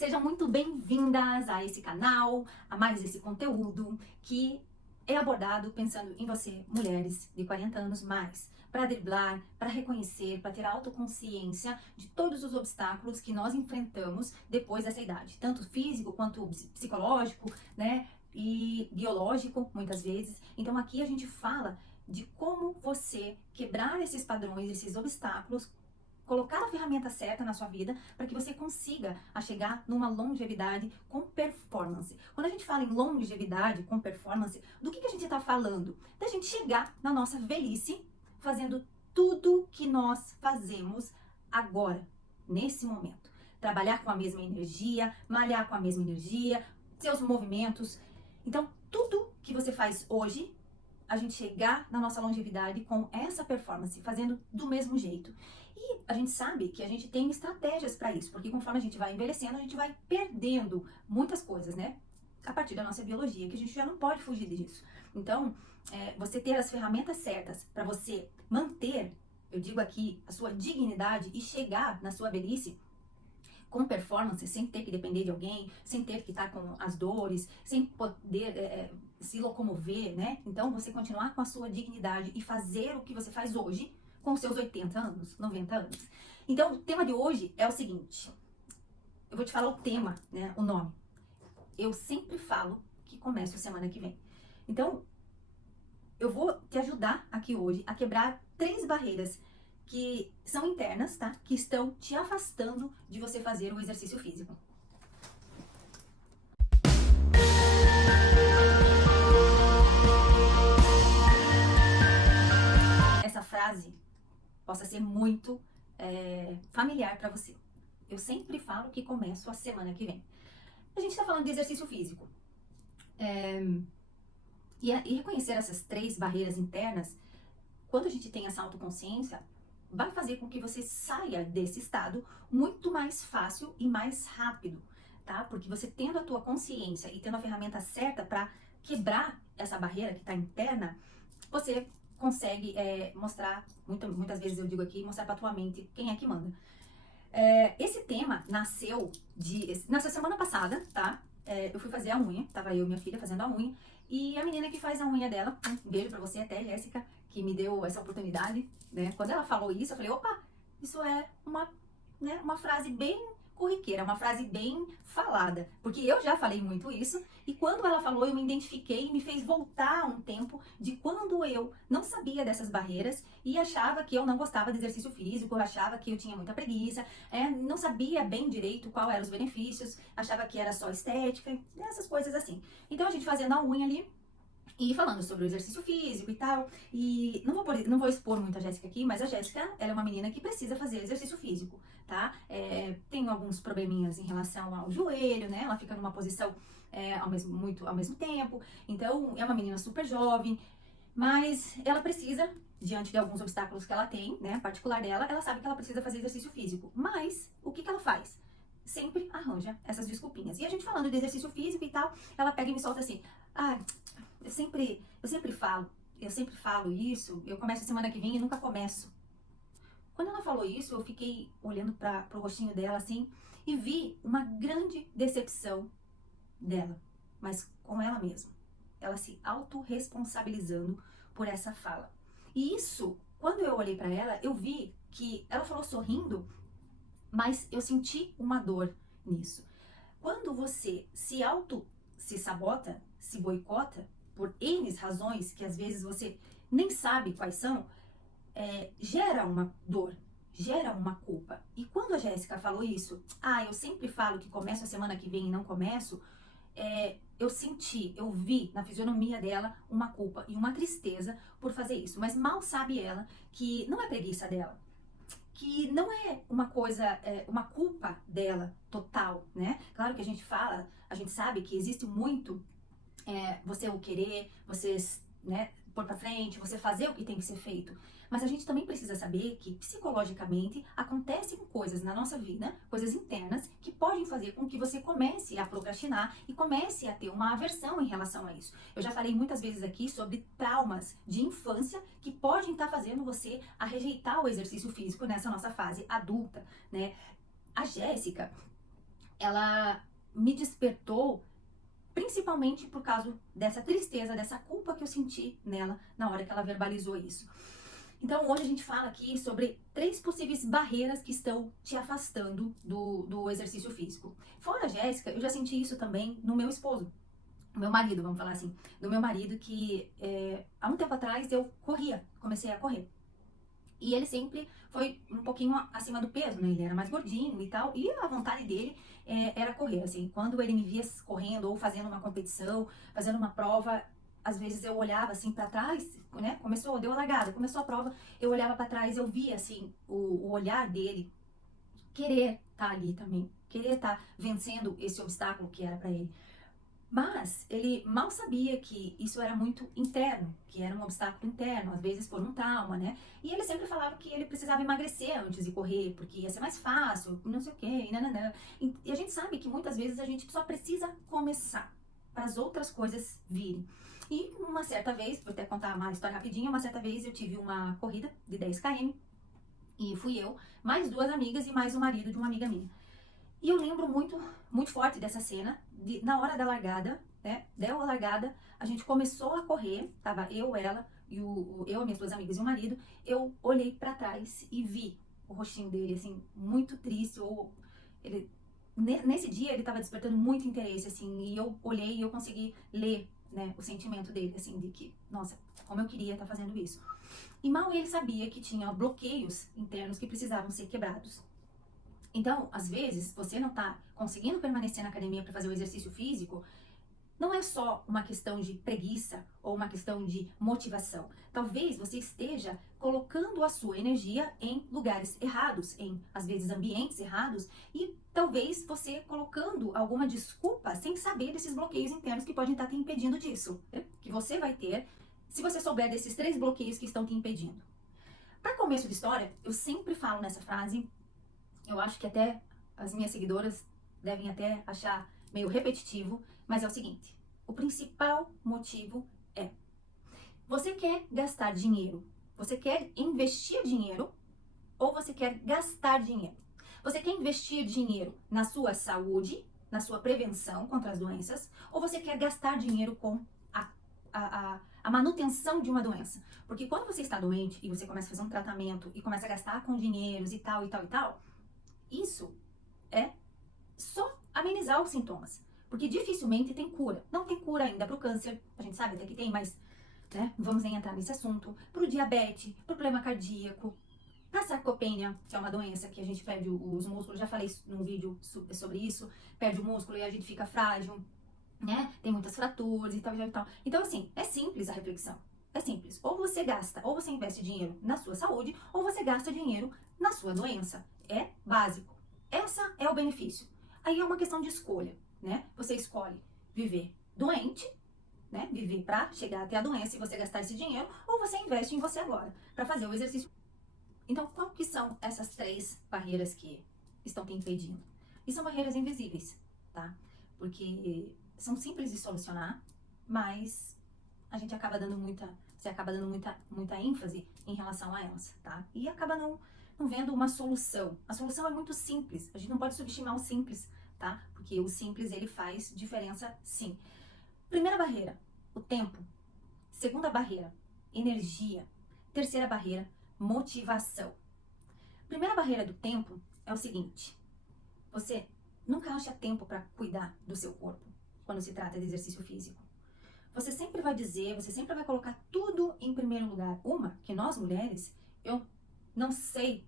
Sejam muito bem-vindas a esse canal, a mais esse conteúdo que é abordado pensando em você, mulheres de 40 anos mais, para driblar, para reconhecer, para ter autoconsciência de todos os obstáculos que nós enfrentamos depois dessa idade, tanto físico quanto psicológico, né, e biológico, muitas vezes. Então aqui a gente fala de como você quebrar esses padrões, esses obstáculos, colocar a ferramenta certa na sua vida para que você consiga a chegar numa longevidade com performance. Quando a gente fala em longevidade com performance, do que a gente está falando? Da gente chegar na nossa velhice fazendo tudo que nós fazemos agora, nesse momento. Trabalhar com a mesma energia, malhar com a mesma energia, seus movimentos. Então, tudo que você faz hoje, a gente chegar na nossa longevidade com essa performance, fazendo do mesmo jeito. E a gente sabe que a gente tem estratégias para isso, porque conforme a gente vai envelhecendo, a gente vai perdendo muitas coisas, né? A partir da nossa biologia, que a gente já não pode fugir disso. Então, você ter as ferramentas certas para você manter, eu digo aqui, a sua dignidade e chegar na sua velhice com performance, sem ter que depender de alguém, sem ter que estar com as dores, sem poder se locomover, né? Então, você continuar com a sua dignidade e fazer o que você faz hoje, com os seus 80 anos, 90 anos. Então, o tema de hoje é o seguinte. Eu vou te falar o tema, né? O nome. Eu sempre falo que começo semana que vem. Então, eu vou te ajudar aqui hoje a quebrar 3 barreiras que são internas, tá? Que estão te afastando de você fazer o exercício físico. Essa frase possa ser muito familiar para você. Eu sempre falo que começo a semana que vem. A gente está falando de exercício físico. E reconhecer essas 3 barreiras internas, quando a gente tem essa autoconsciência, vai fazer com que você saia desse estado muito mais fácil e mais rápido, tá? Porque você tendo a tua consciência e tendo a ferramenta certa para quebrar essa barreira que está interna, você consegue mostrar, muitas vezes eu digo aqui, mostrar para tua mente quem é que manda. Esse tema nasceu nessa semana passada, tá? Eu fui fazer a unha, tava eu e minha filha fazendo a unha, e a menina que faz a unha dela, um beijo pra você até, Jéssica, que me deu essa oportunidade, né? Quando ela falou isso, eu falei, opa, isso é uma frase bem corriqueira, uma frase bem falada, porque eu já falei muito isso, e quando ela falou, eu me identifiquei e me fez voltar um tempo de quando eu não sabia dessas barreiras e achava que eu não gostava de exercício físico, achava que eu tinha muita preguiça, não sabia bem direito qual eram os benefícios, achava que era só estética, essas coisas assim. Então a gente fazendo a unha ali, e falando sobre o exercício físico e tal, e não vou expor muito a Jéssica aqui, mas a Jéssica, ela é uma menina que precisa fazer exercício físico, tá? Tem alguns probleminhas em relação ao joelho, né? Ela fica numa posição ao mesmo tempo, então é uma menina super jovem, mas ela precisa, diante de alguns obstáculos que ela tem, né, particular dela, ela sabe que ela precisa fazer exercício físico, mas o que ela faz? Sempre arranja essas desculpinhas. E a gente falando de exercício físico e tal, ela pega e me solta assim, eu sempre falo isso, eu começo a semana que vem e nunca começo. Quando ela falou isso, eu fiquei olhando pro rostinho dela assim e vi uma grande decepção dela, mas com ela mesma. Ela se autorresponsabilizando por essa fala. E isso, quando eu olhei para ela, eu vi que ela falou sorrindo, mas eu senti uma dor nisso. Quando você se sabota, se boicota, por N razões que às vezes você nem sabe quais são, gera uma dor, gera uma culpa. E quando a Jéssica falou isso, eu sempre falo que começo a semana que vem e não começo, eu vi na fisionomia dela uma culpa e uma tristeza por fazer isso. Mas mal sabe ela que não é preguiça dela, que não é uma coisa, uma culpa dela total, né? Claro que a gente sabe que existe muito você o querer, você, né, pôr pra frente, você fazer o que tem que ser feito. Mas a gente também precisa saber que psicologicamente acontecem coisas na nossa vida, coisas internas, que podem fazer com que você comece a procrastinar e comece a ter uma aversão em relação a isso. Eu já falei muitas vezes aqui sobre traumas de infância que podem estar fazendo você a rejeitar o exercício físico nessa nossa fase adulta, né? A Jéssica, ela me despertou principalmente por causa dessa tristeza, dessa culpa que eu senti nela na hora que ela verbalizou isso. Então, hoje a gente fala aqui sobre 3 possíveis barreiras que estão te afastando do exercício físico. Fora a Jéssica, eu já senti isso também no meu esposo, no meu marido, vamos falar assim, do meu marido que há um tempo atrás eu comecei a correr. E ele sempre foi um pouquinho acima do peso, né? Ele era mais gordinho e tal. E a vontade dele era correr, assim. Quando ele me via correndo ou fazendo uma competição, fazendo uma prova, às vezes eu olhava assim pra trás, né? Deu a largada, começou a prova, eu olhava pra trás, eu via assim o olhar dele querer estar ali também, querer estar vencendo esse obstáculo que era pra ele. Mas ele mal sabia que isso era muito interno, que era um obstáculo interno, às vezes por um trauma, né? E ele sempre falava que ele precisava emagrecer antes de correr, porque ia ser mais fácil, não sei o quê, e nananã. E a gente sabe que muitas vezes a gente só precisa começar para as outras coisas virem. E uma certa vez, vou até contar uma história rapidinho, uma certa vez eu tive uma corrida de 10 km e fui eu, mais 2 amigas e mais o marido de uma amiga minha. E eu lembro muito forte dessa cena, na hora da largada, né? Deu a largada, a gente começou a correr, tava eu, ela, e eu, minhas 2 amigas e o marido. Eu olhei pra trás e vi o rostinho dele, assim, muito triste. Nesse dia ele tava despertando muito interesse, assim, e eu olhei e eu consegui ler, né, o sentimento dele, assim, de que, nossa, como eu queria estar fazendo isso. E mal ele sabia que tinha bloqueios internos que precisavam ser quebrados. Então, às vezes, você não está conseguindo permanecer na academia para fazer o exercício físico, não é só uma questão de preguiça ou uma questão de motivação. Talvez você esteja colocando a sua energia em lugares errados, em, às vezes, ambientes errados, e talvez você colocando alguma desculpa sem saber desses bloqueios internos que podem estar te impedindo disso. Que você vai ter se você souber desses 3 bloqueios que estão te impedindo. Para começo de história, eu sempre falo nessa frase. Eu acho que até as minhas seguidoras devem até achar meio repetitivo, mas é o seguinte: o principal motivo é: você quer gastar dinheiro, você quer investir dinheiro ou você quer gastar dinheiro? Você quer investir dinheiro na sua saúde, na sua prevenção contra as doenças, ou você quer gastar dinheiro com a manutenção de uma doença? Porque quando você está doente e você começa a fazer um tratamento e começa a gastar com dinheiros e tal, e tal, e tal, isso é só amenizar os sintomas, porque dificilmente tem cura. Não tem cura ainda para o câncer, a gente sabe até que tem, mas né, vamos nem entrar nesse assunto. Para o diabetes, para o problema cardíaco, para a sarcopenia, que é uma doença que a gente perde os músculos, já falei num vídeo sobre isso, perde o músculo e a gente fica frágil, né? Tem muitas fraturas e tal, e tal, e tal. Então, assim, é simples a reflexão. É simples. Ou você gasta, ou você investe dinheiro na sua saúde, ou você gasta dinheiro na sua doença. É básico. Essa é o benefício. Aí é uma questão de escolha, né? Você escolhe viver doente, né? Viver para chegar até a doença e você gastar esse dinheiro, ou você investe em você agora para fazer o exercício. Então, qual que são essas 3 barreiras que estão te impedindo? E são barreiras invisíveis, tá? Porque são simples de solucionar, mas a gente acaba dando muita ênfase em relação a elas, tá? E acaba não vendo uma solução. A solução é muito simples, a gente não pode subestimar o simples, tá? Porque o simples, ele faz diferença sim. Primeira barreira, o tempo. Segunda barreira, energia. Terceira barreira, motivação. Primeira barreira do tempo é o seguinte: você nunca acha tempo para cuidar do seu corpo quando se trata de exercício físico. Você sempre vai dizer, você sempre vai colocar tudo em primeiro lugar. Que nós mulheres, eu não sei,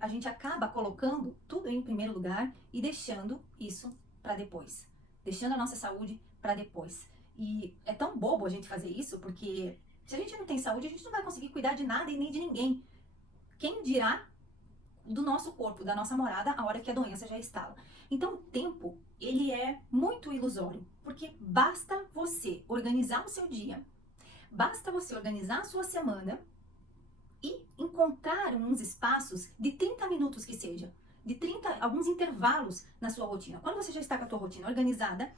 a gente acaba colocando tudo em primeiro lugar e deixando isso para depois. Deixando a nossa saúde para depois. E é tão bobo a gente fazer isso, porque se a gente não tem saúde, a gente não vai conseguir cuidar de nada e nem de ninguém. Quem dirá do nosso corpo, da nossa morada, a hora que a doença já instala. Então, o tempo, ele é muito ilusório, porque basta você organizar o seu dia, basta você organizar a sua semana e encontrar uns espaços de 30 minutos que seja, alguns intervalos na sua rotina. Quando você já está com a tua rotina organizada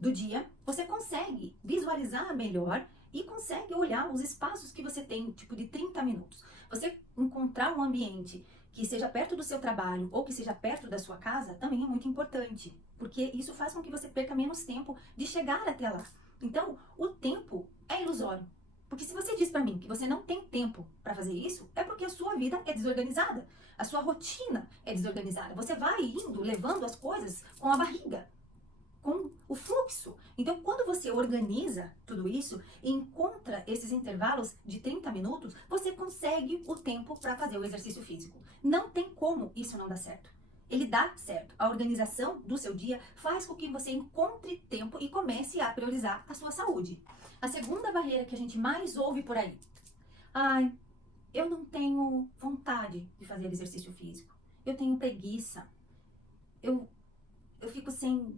do dia, você consegue visualizar melhor e consegue olhar os espaços que você tem, tipo de 30 minutos. Você encontrar um ambiente que seja perto do seu trabalho ou que seja perto da sua casa, também é muito importante, porque isso faz com que você perca menos tempo de chegar até lá. Então, o tempo é ilusório. Porque se você diz para mim que você não tem tempo para fazer isso, é porque a sua vida é desorganizada. A sua rotina é desorganizada. Você vai indo, levando as coisas com a barriga, com o fluxo. Então, quando você organiza tudo isso e encontra esses intervalos de 30 minutos, você consegue o tempo para fazer o exercício físico. Não tem como isso não dar certo. Ele dá certo. A organização do seu dia faz com que você encontre tempo e comece a priorizar a sua saúde. A segunda barreira que a gente mais ouve por aí: ai, eu não tenho vontade de fazer exercício físico. Eu tenho preguiça. Eu fico sem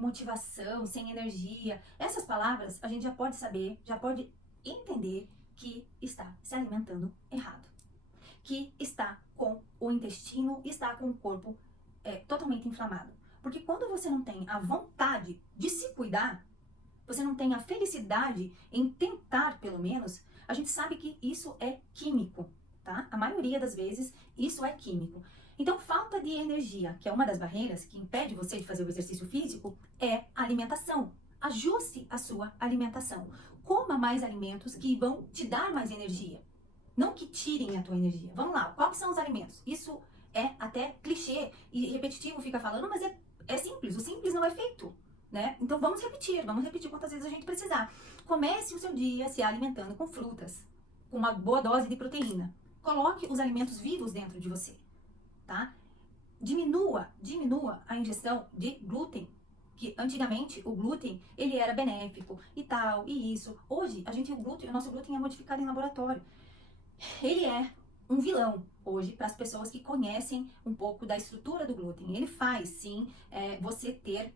motivação, sem energia. Essas palavras a gente já pode saber, já pode entender que está se alimentando errado. Que está com o intestino, está com o corpo totalmente inflamado. Porque quando você não tem a vontade de se cuidar, você não tem a felicidade em tentar, pelo menos, a gente sabe que isso é químico, tá? A maioria das vezes, isso é químico. Então, falta de energia, que é uma das barreiras que impede você de fazer o exercício físico, é a alimentação. Ajuste a sua alimentação. Coma mais alimentos que vão te dar mais energia. Não que tirem a tua energia. Vamos lá, quais são os alimentos? Isso é até clichê e repetitivo fica falando, mas é simples. O simples não é feito, né? Então vamos repetir quantas vezes a gente precisar. Comece o seu dia se alimentando com frutas, com uma boa dose de proteína. Coloque os alimentos vivos dentro de você, tá? Diminua a ingestão de glúten, que antigamente o glúten, ele era benéfico e tal, e isso. Hoje, o nosso glúten é modificado em laboratório. Ele é um vilão hoje para as pessoas que conhecem um pouco da estrutura do glúten. Ele faz, sim, você ter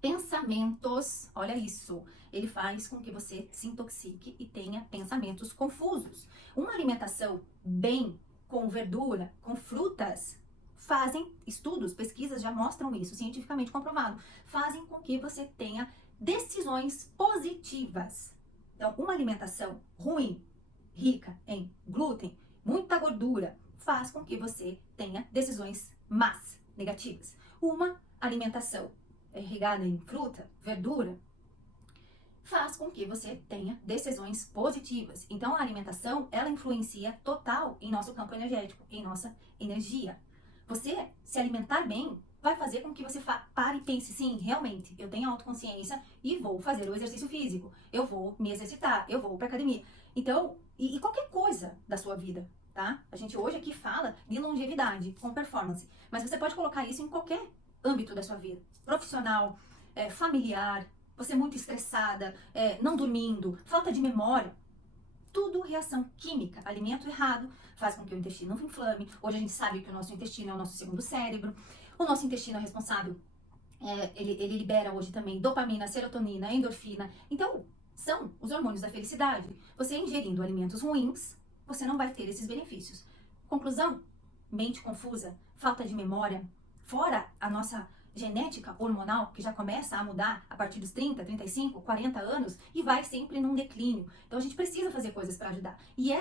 pensamentos, olha isso, ele faz com que você se intoxique e tenha pensamentos confusos. Uma alimentação bem com verdura, com frutas, fazem estudos, pesquisas já mostram isso, cientificamente comprovado, fazem com que você tenha decisões positivas. Então, uma alimentação ruim, rica em glúten, muita gordura, faz com que você tenha decisões más, negativas. Uma alimentação regada em fruta, verdura, faz com que você tenha decisões positivas. Então, a alimentação, ela influencia total em nosso campo energético, em nossa energia. Você se alimentar bem vai fazer com que você pare e pense, sim, realmente, eu tenho autoconsciência e vou fazer o exercício físico, eu vou me exercitar, eu vou para academia. Então, e qualquer coisa da sua vida, tá? A gente hoje aqui fala de longevidade com performance, mas você pode colocar isso em qualquer âmbito da sua vida, profissional, familiar, você muito estressada, não dormindo, falta de memória, tudo reação química. Alimento errado faz com que o intestino não inflame. Hoje a gente sabe que o nosso intestino é o nosso segundo cérebro. O nosso intestino é responsável, ele libera hoje também dopamina, serotonina, endorfina. Então, são os hormônios da felicidade. Você ingerindo alimentos ruins, você não vai ter esses benefícios. Conclusão, mente confusa, falta de memória, fora a nossa genética hormonal, que já começa a mudar a partir dos 30, 35, 40 anos e vai sempre num declínio. Então a gente precisa fazer coisas para ajudar. E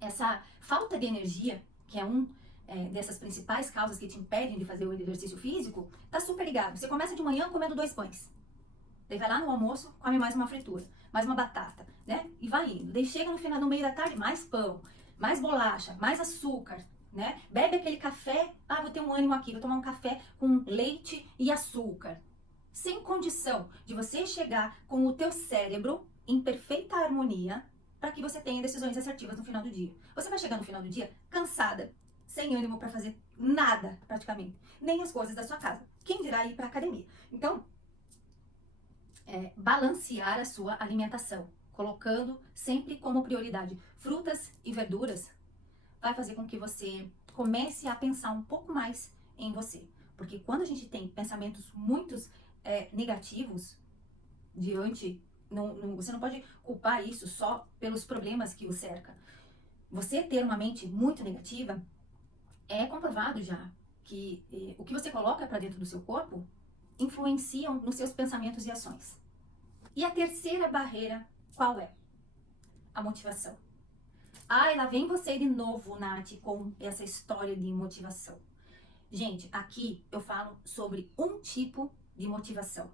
essa falta de energia, que é dessas principais causas que te impedem de fazer o exercício físico, tá super ligado. Você começa de manhã comendo 2 pães. Daí vai lá no almoço, come mais uma fritura, mais uma batata, né? E vai indo. Daí chega no meio da tarde, mais pão, mais bolacha, mais açúcar, né? Bebe aquele café, vou ter um ânimo aqui, vou tomar um café com leite e açúcar. Sem condição de você chegar com o teu cérebro em perfeita harmonia para que você tenha decisões assertivas no final do dia. Você vai chegar no final do dia cansada, sem ânimo para fazer nada, praticamente. Nem as coisas da sua casa. Quem dirá ir para academia? Então, balancear a sua alimentação, colocando sempre como prioridade frutas e verduras, vai fazer com que você comece a pensar um pouco mais em você. Porque quando a gente tem pensamentos muito negativos você não pode culpar isso só pelos problemas que o cercam. Você ter uma mente muito negativa, é comprovado já que o que você coloca para dentro do seu corpo influenciam nos seus pensamentos e ações. E a terceira barreira, qual é? A motivação. Ai, lá vem você de novo, Nath, com essa história de motivação. Gente, aqui eu falo sobre um tipo de motivação,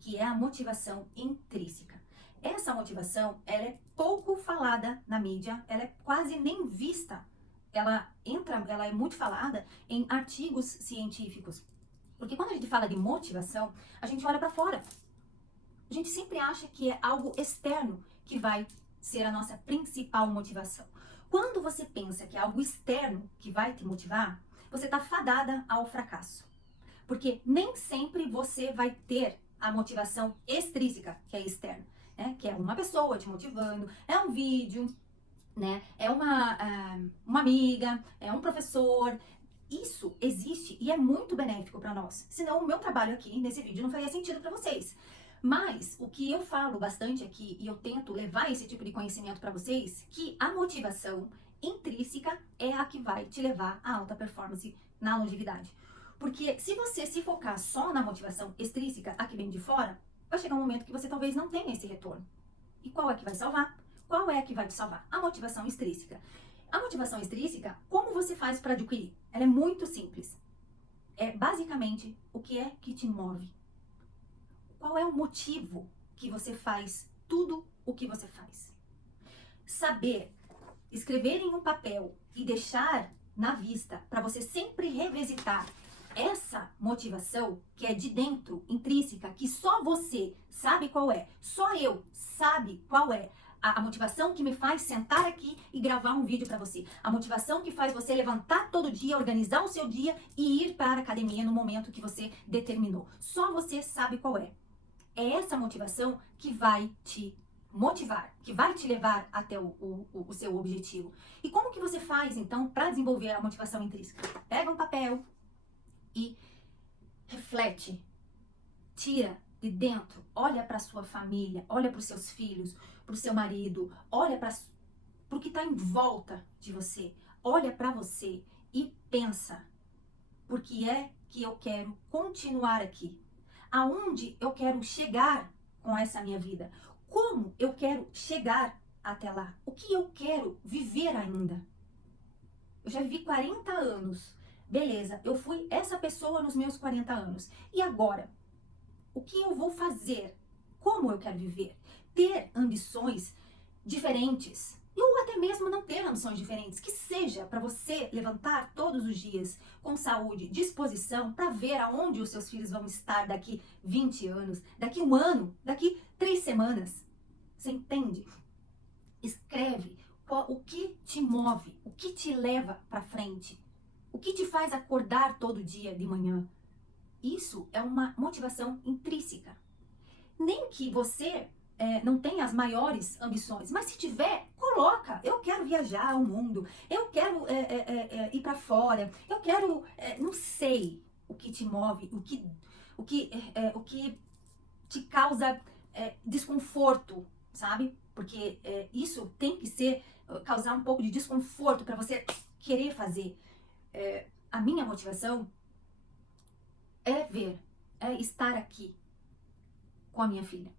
que é a motivação intrínseca. Essa motivação, ela é pouco falada na mídia, ela é quase nem vista. Ela é muito falada em artigos científicos. Porque quando a gente fala de motivação, a gente olha para fora. A gente sempre acha que é algo externo que vai ser a nossa principal motivação. Quando você pensa que é algo externo que vai te motivar, você está fadada ao fracasso. Porque nem sempre você vai ter a motivação extrínseca, que é externa, né? Que é uma pessoa te motivando, é um vídeo, né? É uma amiga, é um professor. Isso existe e é muito benéfico para nós. Senão o meu trabalho aqui nesse vídeo não faria sentido para vocês. Mas o que eu falo bastante aqui e eu tento levar esse tipo de conhecimento para vocês, que a motivação intrínseca é a que vai te levar à alta performance na longevidade. Porque se você se focar só na motivação extrínseca, a que vem de fora, vai chegar um momento que você talvez não tenha esse retorno. E qual é que vai salvar? Qual é que vai te salvar? A motivação extrínseca. A motivação extrínseca, como você faz para adquirir? Ela é muito simples. É basicamente o que é que te move. Qual é o motivo que você faz tudo o que você faz? Saber escrever em um papel e deixar na vista para você sempre revisitar essa motivação que é de dentro, intrínseca, que só você sabe qual é, só eu sabe qual é. A motivação que me faz sentar aqui e gravar um vídeo para você. A motivação que faz você levantar todo dia, organizar o seu dia e ir para a academia no momento que você determinou. Só você sabe qual é. É essa motivação que vai te motivar, que vai te levar até o seu objetivo. E como que você faz, então, para desenvolver a motivação intrínseca? Pega um papel e reflete, tira de dentro, olha para sua família, olha para os seus filhos, para o seu marido, olha para o que está em volta de você, olha para você e pensa, por que é que eu quero continuar aqui? Aonde eu quero chegar com essa minha vida? Como eu quero chegar até lá? O que eu quero viver ainda? Eu já vivi 40 anos. Beleza, eu fui essa pessoa nos meus 40 anos. E agora? O que eu vou fazer? Como eu quero viver? Ter ambições diferentes. Ou até mesmo não ter ambições diferentes. Que seja para você levantar todos os dias com saúde, disposição, para ver aonde os seus filhos vão estar daqui 20 anos, daqui um ano, daqui 3 semanas. Você entende? Escreve o que te move, o que te leva para frente, o que te faz acordar todo dia de manhã. Isso é uma motivação intrínseca. Nem que você não tenha as maiores ambições, mas se tiver, coloca. Eu quero viajar ao mundo, eu quero ir para fora, eu quero, não sei o que te move, o que te causa desconforto, sabe? Porque isso tem que causar um pouco de desconforto para você querer fazer. A minha motivação é estar aqui com a minha filha,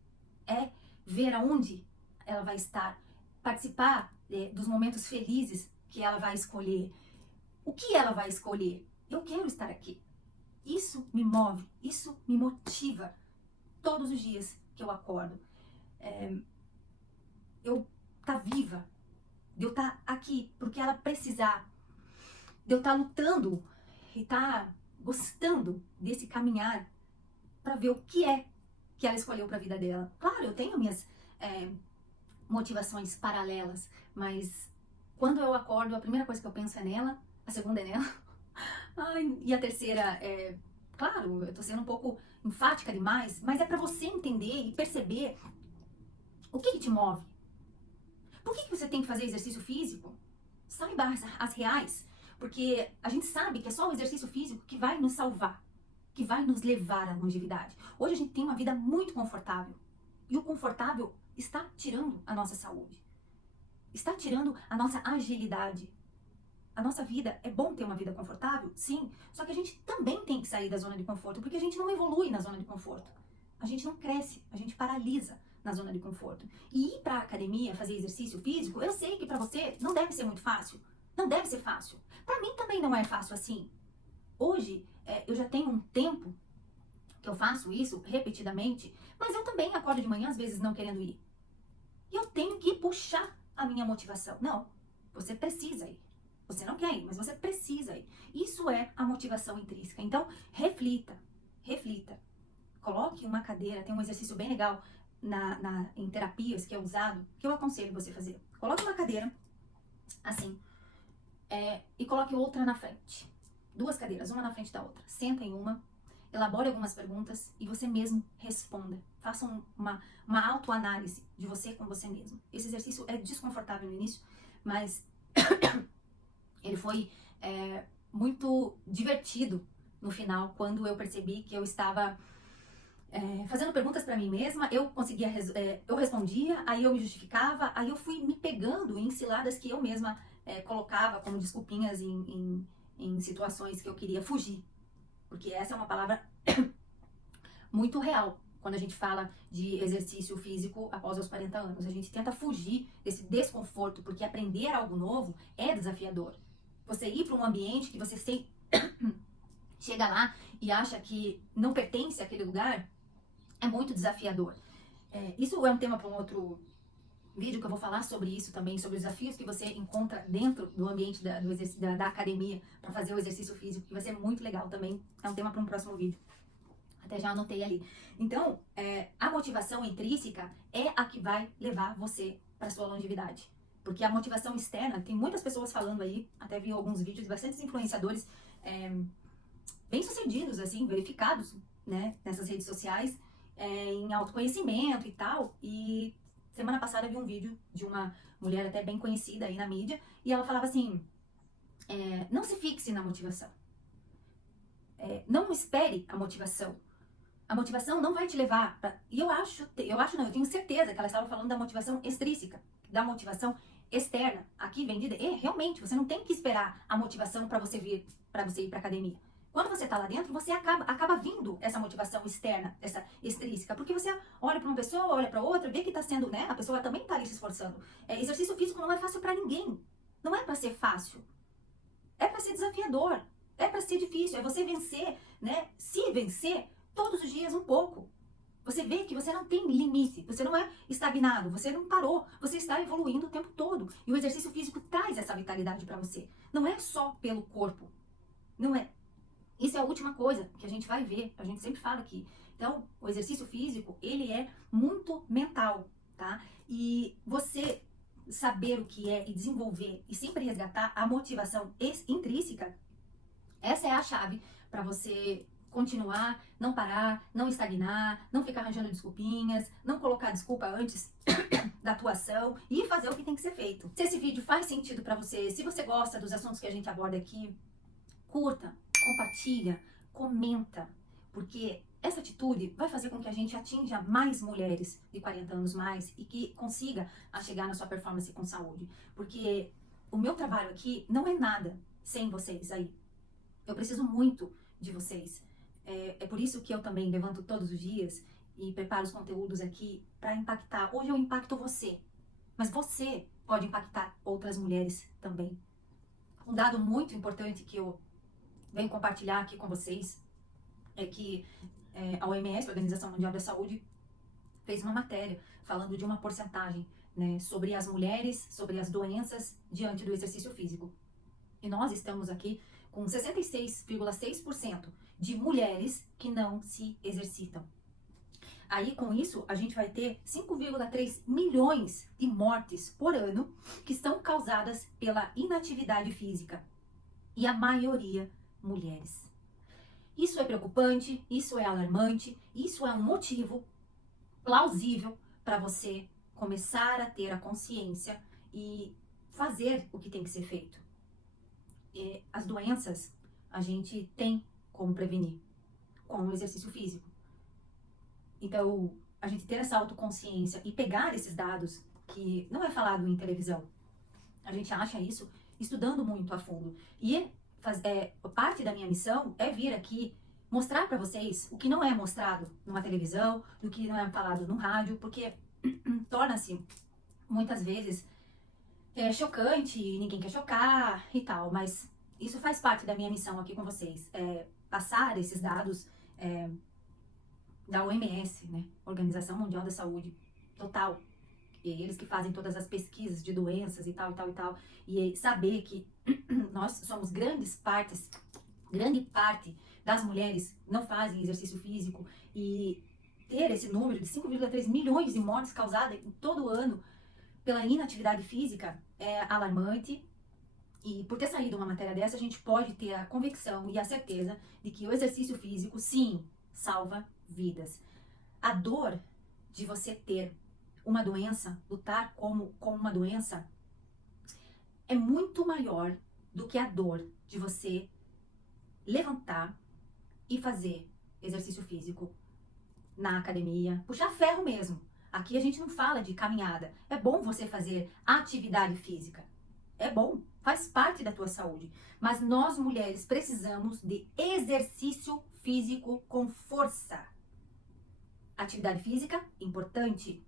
é ver aonde ela vai estar, participar dos momentos felizes que ela vai escolher. O que ela vai escolher? Eu quero estar aqui. Isso me move, isso me motiva todos os dias que eu acordo. Eu estar viva, de eu estar aqui, porque ela precisar, de eu estar lutando e estar gostando desse caminhar para ver o que é que ela escolheu para a vida dela. Claro, eu tenho minhas motivações paralelas, mas quando eu acordo, a primeira coisa que eu penso é nela, a segunda é nela, e a terceira claro, eu tô sendo um pouco enfática demais, mas é para você entender e perceber o que te move. Por que você tem que fazer exercício físico? Saiba as reais, porque a gente sabe que é só o exercício físico que vai nos salvar, que vai nos levar à longevidade. Hoje a gente tem uma vida muito confortável, e o confortável está tirando a nossa saúde, está tirando a nossa agilidade. A nossa vida, é bom ter uma vida confortável? Sim, só que a gente também tem que sair da zona de conforto, porque a gente não evolui na zona de conforto. A gente não cresce, a gente paralisa na zona de conforto. E ir para a academia fazer exercício físico, eu sei que para você não deve ser muito fácil. Não deve ser fácil. Para mim também não é fácil assim. Hoje, eu já tenho um tempo que eu faço isso repetidamente, mas eu também acordo de manhã, às vezes, não querendo ir. E eu tenho que puxar a minha motivação. Não, você precisa ir. Você não quer ir, mas você precisa ir. Isso é a motivação intrínseca. Então, reflita, reflita. Coloque uma cadeira, tem um exercício bem legal em terapias que é usado, que eu aconselho você fazer. Coloque uma cadeira, assim, e coloque outra na frente. 2 cadeiras, uma na frente da outra. Senta em uma, elabore algumas perguntas e você mesmo responda. Faça uma autoanálise de você com você mesmo. Esse exercício é desconfortável no início, mas ele foi muito divertido no final, quando eu percebi que eu estava fazendo perguntas para mim mesma, eu respondia, aí eu me justificava, aí eu fui me pegando em ciladas que eu mesma colocava como desculpinhas em situações que eu queria fugir. Porque essa é uma palavra muito real. Quando a gente fala de exercício físico após os 40 anos, a gente tenta fugir desse desconforto, porque aprender algo novo é desafiador. Você ir para um ambiente que você chega lá e acha que não pertence àquele lugar, é muito desafiador. Isso é um tema para um outro vídeo que eu vou falar sobre isso também, sobre os desafios que você encontra dentro do ambiente da academia para fazer o exercício físico, que vai ser muito legal também. É um tema para um próximo vídeo. Até já anotei ali. Então, a motivação intrínseca é a que vai levar você para sua longevidade. Porque a motivação externa, tem muitas pessoas falando aí, até vi alguns vídeos, bastantes influenciadores bem-sucedidos, assim, verificados, né, nessas redes sociais, em autoconhecimento e tal. E semana passada eu vi um vídeo de uma mulher até bem conhecida aí na mídia, e ela falava assim, não se fixe na motivação. Não espere a motivação. A motivação não vai te levar pra... E eu tenho certeza que ela estava falando da motivação extrínseca, da motivação externa. Aqui vem realmente, você não tem que esperar a motivação para você ir para academia. Quando você tá lá dentro, você acaba vindo essa motivação externa, essa extrínseca, porque você olha para uma pessoa, olha para outra, vê que tá sendo, né? A pessoa também tá ali se esforçando. Exercício físico não é fácil para ninguém. Não é para ser fácil. É para ser desafiador. É para ser difícil. É você vencer, né? Se vencer todos os dias um pouco. Você vê que você não tem limite, você não é estagnado, você não parou, você está evoluindo o tempo todo. E o exercício físico traz essa vitalidade para você. Não é só pelo corpo. Não é. Isso é a última coisa que a gente vai ver, a gente sempre fala aqui. Então, o exercício físico, ele é muito mental, tá? E você saber o que é e desenvolver e sempre resgatar a motivação intrínseca, essa é a chave para você continuar, não parar, não estagnar, não ficar arranjando desculpinhas, não colocar desculpa antes da atuação e fazer o que tem que ser feito. Se esse vídeo faz sentido para você, se você gosta dos assuntos que a gente aborda aqui, curta, compartilha, comenta, porque essa atitude vai fazer com que a gente atinja mais mulheres de 40 anos mais e que consiga chegar na sua performance com saúde. Porque o meu trabalho aqui não é nada sem vocês aí. Eu preciso muito de vocês. É por isso que eu também levanto todos os dias e preparo os conteúdos aqui para impactar. Hoje eu impacto você, mas você pode impactar outras mulheres também. Um dado muito importante que eu venho compartilhar aqui com vocês é que a OMS, a Organização Mundial da Saúde, fez uma matéria falando de uma porcentagem, né, sobre as mulheres, sobre as doenças diante do exercício físico. E nós estamos aqui com 66,6% de mulheres que não se exercitam. Aí, com isso, a gente vai ter 5,3 milhões de mortes por ano que são causadas pela inatividade física. E a maioria, mulheres. Isso é preocupante, isso é alarmante, isso é um motivo plausível para você começar a ter a consciência e fazer o que tem que ser feito. As doenças a gente tem como prevenir com o exercício físico. Então, a gente ter essa autoconsciência e pegar esses dados que não é falado em televisão. A gente acha isso estudando muito a fundo. E parte da minha missão é vir aqui mostrar para vocês o que não é mostrado numa televisão, o que não é falado no rádio, porque torna-se muitas vezes chocante, ninguém quer chocar e tal, mas isso faz parte da minha missão aqui com vocês, passar esses dados da OMS, né, Organização Mundial da Saúde, total, e eles que fazem todas as pesquisas de doenças e tal, e tal, e tal, e saber que nós somos grande parte das mulheres não fazem exercício físico, e ter esse número de 5,3 milhões de mortes causadas em todo ano pela inatividade física é alarmante. E por ter saído uma matéria dessa, a gente pode ter a convicção e a certeza de que o exercício físico, sim, salva vidas. A dor de você ter uma doença, lutar com uma doença, é muito maior do que a dor de você levantar e fazer exercício físico na academia, puxar ferro mesmo. Aqui a gente não fala de caminhada. É bom você fazer atividade física. É bom, faz parte da tua saúde. Mas nós mulheres precisamos de exercício físico com força. Atividade física, importante.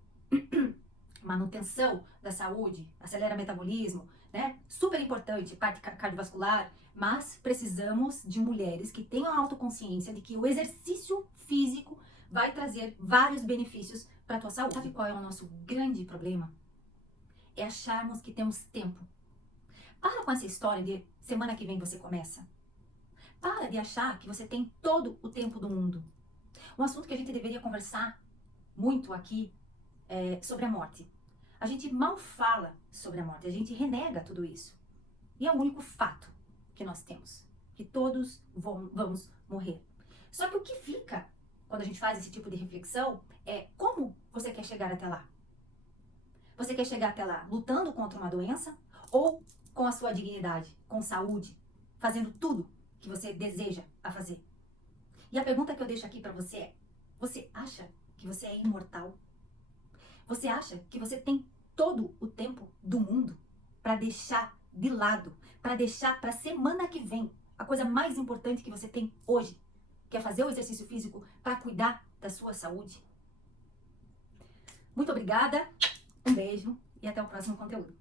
Manutenção da saúde, acelera o metabolismo, né? Super importante, parte cardiovascular. Mas precisamos de mulheres que tenham a autoconsciência de que o exercício físico vai trazer vários benefícios para a tua saúde. Sabe qual é o nosso grande problema? É acharmos que temos tempo. Para com essa história de semana que vem você começa. Para de achar que você tem todo o tempo do mundo. Um assunto que a gente deveria conversar muito aqui é sobre a morte. A gente mal fala sobre a morte, a gente renega tudo isso. E é o único fato que nós temos, que todos vamos morrer. Só que o que fica quando a gente faz esse tipo de reflexão é como você quer chegar até lá. Você quer chegar até lá lutando contra uma doença ou com a sua dignidade, com saúde, fazendo tudo que você deseja a fazer? E a pergunta que eu deixo aqui para você é: você acha que você é imortal? Você acha que você tem todo o tempo do mundo para deixar de lado, para deixar para semana que vem a coisa mais importante que você tem hoje, que é fazer o exercício físico para cuidar da sua saúde? Muito obrigada, um beijo e até o próximo conteúdo.